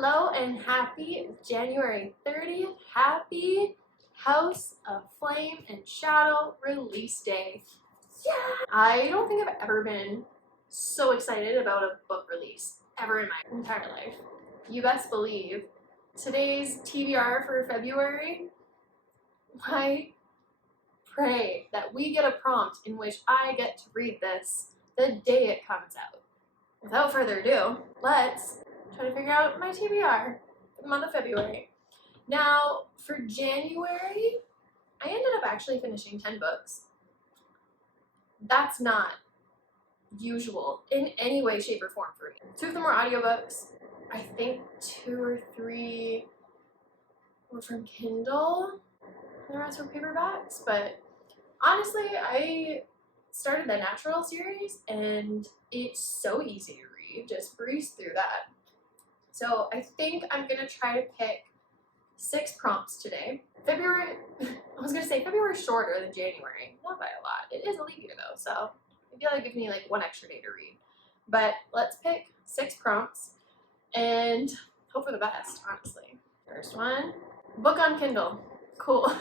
Hello and happy January 30th. Happy House of Flame and Shadow release day. Yeah! I don't think I've ever been so excited about a book release ever in my entire life. You best believe today's TBR for February, I pray that we get a prompt in which I get to read this the day it comes out. Without further ado, let's try to figure out my TBR for the month of February. Now, for January, I ended up actually finishing 10 books. That's not usual in any way, shape, or form for me. 2 of them were audiobooks. I think 2 or 3 were from Kindle. The rest were paperbacks, but honestly, I started the Natural series and it's so easy to read. Just breeze through that. So I think I'm gonna try to pick 6 prompts today. February is shorter than January, not by a lot. It is a leap year though, so I feel like it gives me like 1 extra day to read. But let's pick 6 prompts and hope for the best, honestly. First one, book on Kindle. Cool.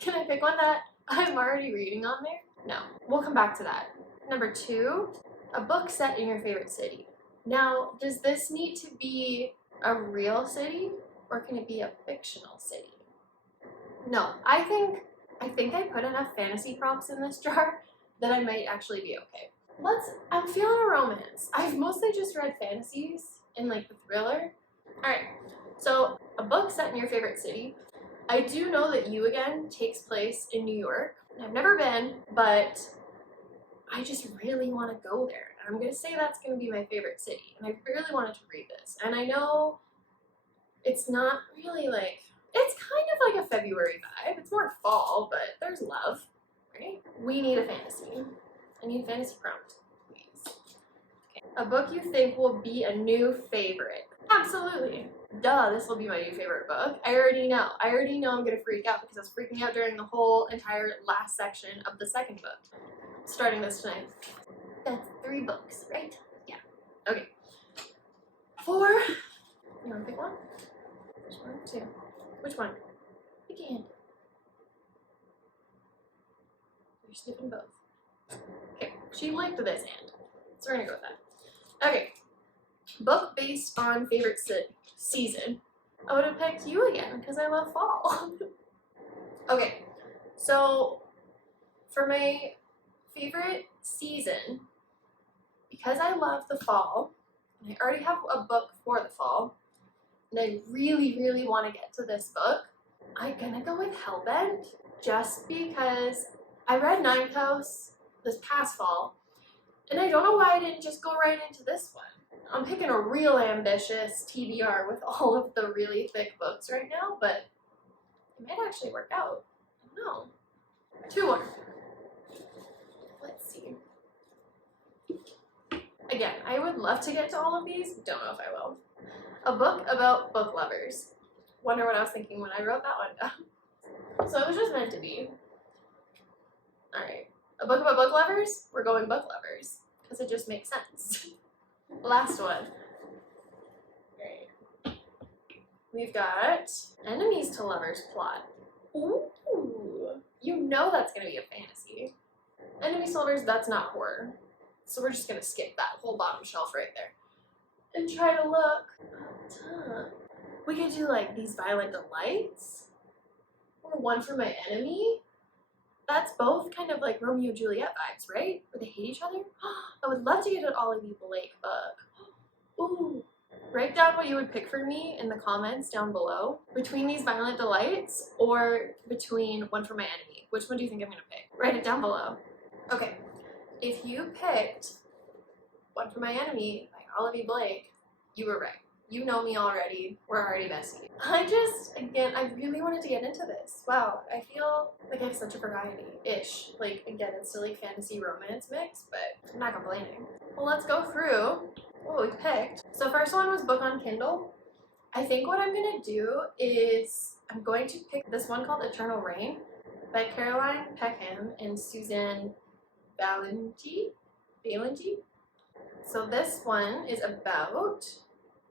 Can I pick one that I'm already reading on there? No, we'll come back to that. Number 2, a book set in your favorite city. Now, does this need to be a real city or can it be a fictional city? No, I think I put enough fantasy prompts in this jar that I might actually be okay. I'm feeling a romance. I've mostly just read fantasies and like the thriller. Alright, so a book set in your favorite city. I do know that You Again takes place in New York. I've never been, but I just really want to go there. And I'm going to say that's going to be my favorite city. And I really wanted to read this. And I know it's not really like, it's kind of like a February vibe. It's more fall, but there's love, right? We need a fantasy. I need a fantasy prompt, please. Okay. A book you think will be a new favorite. Absolutely. Duh, this will be my new favorite book. I already know I'm gonna freak out because I was freaking out during the whole entire last section of the second book. Starting this tonight. That's 3 books, right? Yeah. Okay. 4. You wanna pick one? Which one? 2. Which one? Pick a hand. You're sniffing both. Okay, she liked this hand, so we're gonna go with that. Okay. Book based on favorite season. I would have picked You Again because I love fall. Okay, so for my favorite season, because I love the fall, and I already have a book for the fall, and I really, really want to get to this book, I'm gonna go with Hellbent just because I read Ninth House this past fall, and I don't know why I didn't just go right into this one. I'm picking a real ambitious TBR with all of the really thick books right now, but it might actually work out. I don't know. 2 more. Let's see. Again, I would love to get to all of these. Don't know if I will. A book about book lovers. Wonder what I was thinking when I wrote that one down. So it was just meant to be. Alright. A book about book lovers? We're going book lovers. Because it just makes sense. Last one. Great. We've got enemies to lovers plot. Ooh. You know that's going to be a fantasy. Enemies to lovers, that's not horror. So we're just going to skip that whole bottom shelf right there. And try to look up top. We could do like These Violent Delights. Or One for My Enemy. That's both kind of like Romeo and Juliet vibes, right? Where they hate each other. I would love to get an Ollie B. Blake book. Ooh. Write down what you would pick for me in the comments down below. Between These Violent Delights or between One for My Enemy. Which one do you think I'm going to pick? Write it down below. Okay. If you picked One for My Enemy by Ollie B. Blake, you were right. You know me already. We're already besties. I really wanted to get into this. Wow, I feel like I have such a variety-ish. Like, again, it's still like fantasy romance mix, but I'm not complaining. Well, let's go through what we picked. So first one was book on Kindle. I think what I'm gonna do is I'm going to pick this one called Eternal Rain by Caroline Peckham and Suzanne Balangi. So this one is about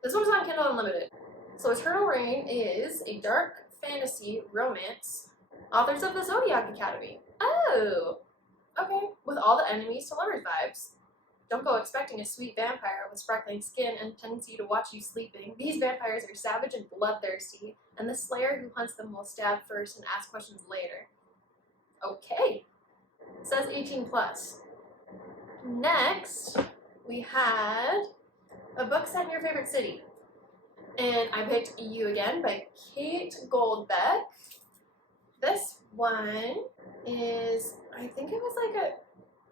This one's on Kindle Unlimited. So Eternal Rain is a dark fantasy romance. Authors of the Zodiac Academy. Oh, okay. With all the enemies to lovers vibes. Don't go expecting a sweet vampire with sparkling skin and a tendency to watch you sleeping. These vampires are savage and bloodthirsty, and the slayer who hunts them will stab first and ask questions later. Okay. It says 18 plus. Next, we had a book set in your favorite city. And I picked You Again by Kate Goldbeck. This one is, I think it was like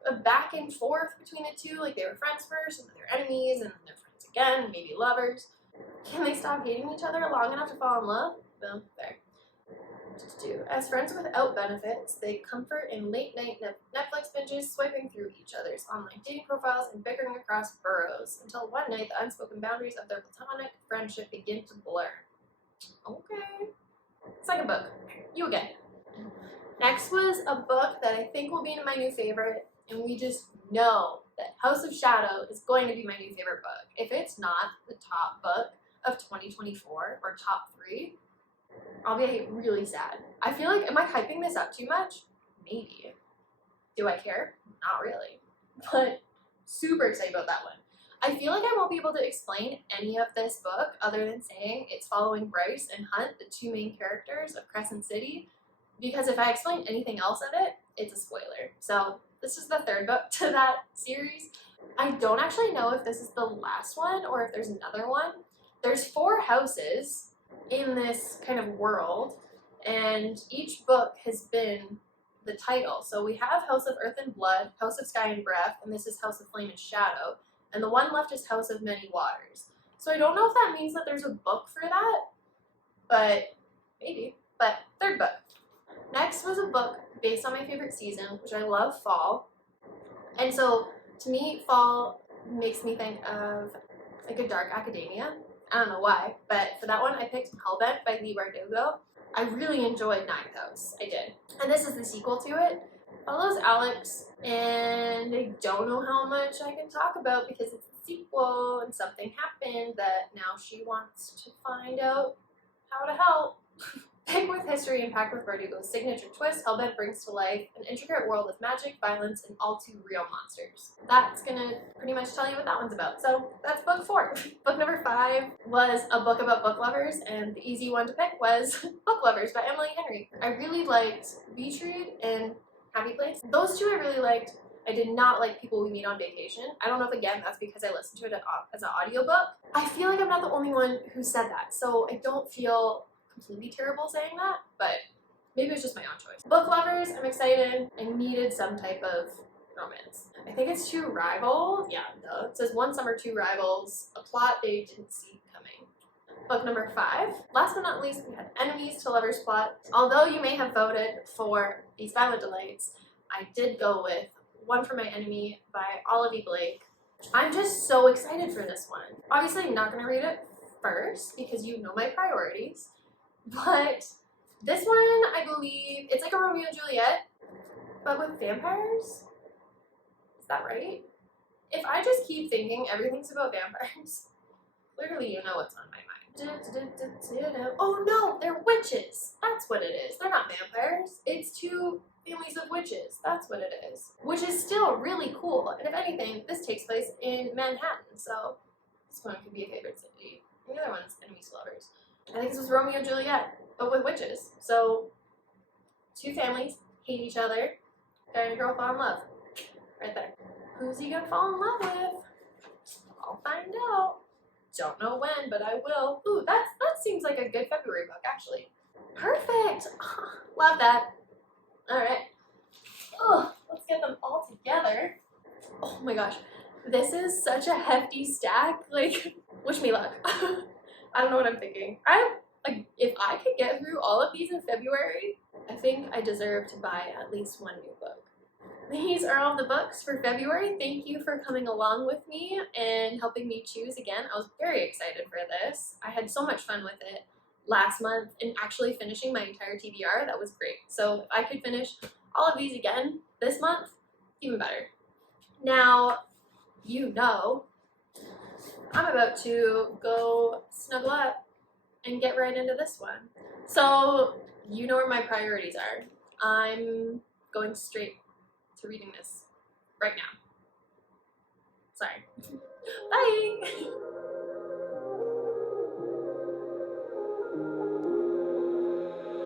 a back and forth between the two. Like they were friends first, and then they're enemies, and then they're friends again, maybe lovers. Can they stop hating each other long enough to fall in love? Boom, there. As friends without benefits, they comfort in late-night Netflix binges, swiping through each other's online dating profiles and bickering across boroughs, until one night the unspoken boundaries of their platonic friendship begin to blur. Okay. Second book, You Again. Next was a book that I think will be my new favorite, and we just know that House of Shadow is going to be my new favorite book. If it's not the top book of 2024 or top 3, I'll be really sad. I feel like, am I hyping this up too much? Maybe. Do I care? Not really. But super excited about that one. I feel like I won't be able to explain any of this book other than saying it's following Bryce and Hunt, the 2 main characters of Crescent City, because if I explain anything else of it, it's a spoiler. So this is the 3rd book to that series. I don't actually know if this is the last one or if there's another one. There's 4 houses in this kind of world, and each book has been the title. So we have House of Earth and Blood, House of Sky and Breath, and this is House of Flame and Shadow, and the one left is House of Many Waters. So I don't know if that means that there's a book for that, but maybe. But 3rd book. Next was a book based on my favorite season, which I love, fall. And so to me, fall makes me think of like a dark academia. I don't know why, but for that one I picked Hellbent by Lee Bardugo. I really enjoyed Ninth House. I did. And this is the sequel to it. Follows Alex, and I don't know how much I can talk about because it's a sequel and something happened that now she wants to find out how to help. Thick with history and packed with Bardugo's signature twist, Hellbent brings to life an intricate world of magic, violence, and all too real monsters. That's gonna pretty much tell you what that one's about. So that's book 4. Book number 5 was a book about book lovers, and the easy one to pick was Book Lovers by Emily Henry. I really liked Beach Read and Happy Place. Those 2 I really liked. I did not like People We Meet on Vacation. I don't know if, again, that's because I listened to it as an audiobook. I feel like I'm not the only one who said that, so I don't feel completely terrible saying that, but maybe it's just my own choice. Book Lovers, I'm excited. I needed some type of romance. I think it's 2 rivals. Yeah, no. It says 1 summer, 2 rivals. A plot they didn't see coming. Book number 5. Last but not least, we had Enemies to Lovers plot. Although you may have voted for These Violent Delights, I did go with One for My Enemy by Olivia Blake. I'm just so excited for this one. Obviously, I'm not going to read it first because you know my priorities. But this one, I believe, it's like a Romeo and Juliet, but with vampires? Is that right? If I just keep thinking everything's about vampires, clearly you know what's on my mind. Oh no, they're witches! That's what it is. They're not vampires. It's 2 families of witches. That's what it is. Which is still really cool. And if anything, this takes place in Manhattan, so this one could be a favorite city. And the other one's Enemies to Lovers. I think this was Romeo and Juliet, but with witches. So 2 families hate each other. Guy and a girl fall in love. Right there. Who's he gonna fall in love with? I'll find out. Don't know when, but I will. Ooh, that seems like a good February book, actually. Perfect. Love that. All right. Oh, let's get them all together. Oh my gosh, this is such a hefty stack. Like, wish me luck. I don't know what I'm thinking. If I could get through all of these in February, I think I deserve to buy at least 1 new book. These are all the books for February. Thank you for coming along with me and helping me choose again. I was very excited for this. I had so much fun with it last month, and actually finishing my entire TBR, that was great. So if I could finish all of these again this month, even better. Now, you know, I'm about to go snuggle up and get right into this one. So, you know where my priorities are. I'm going straight to reading this right now.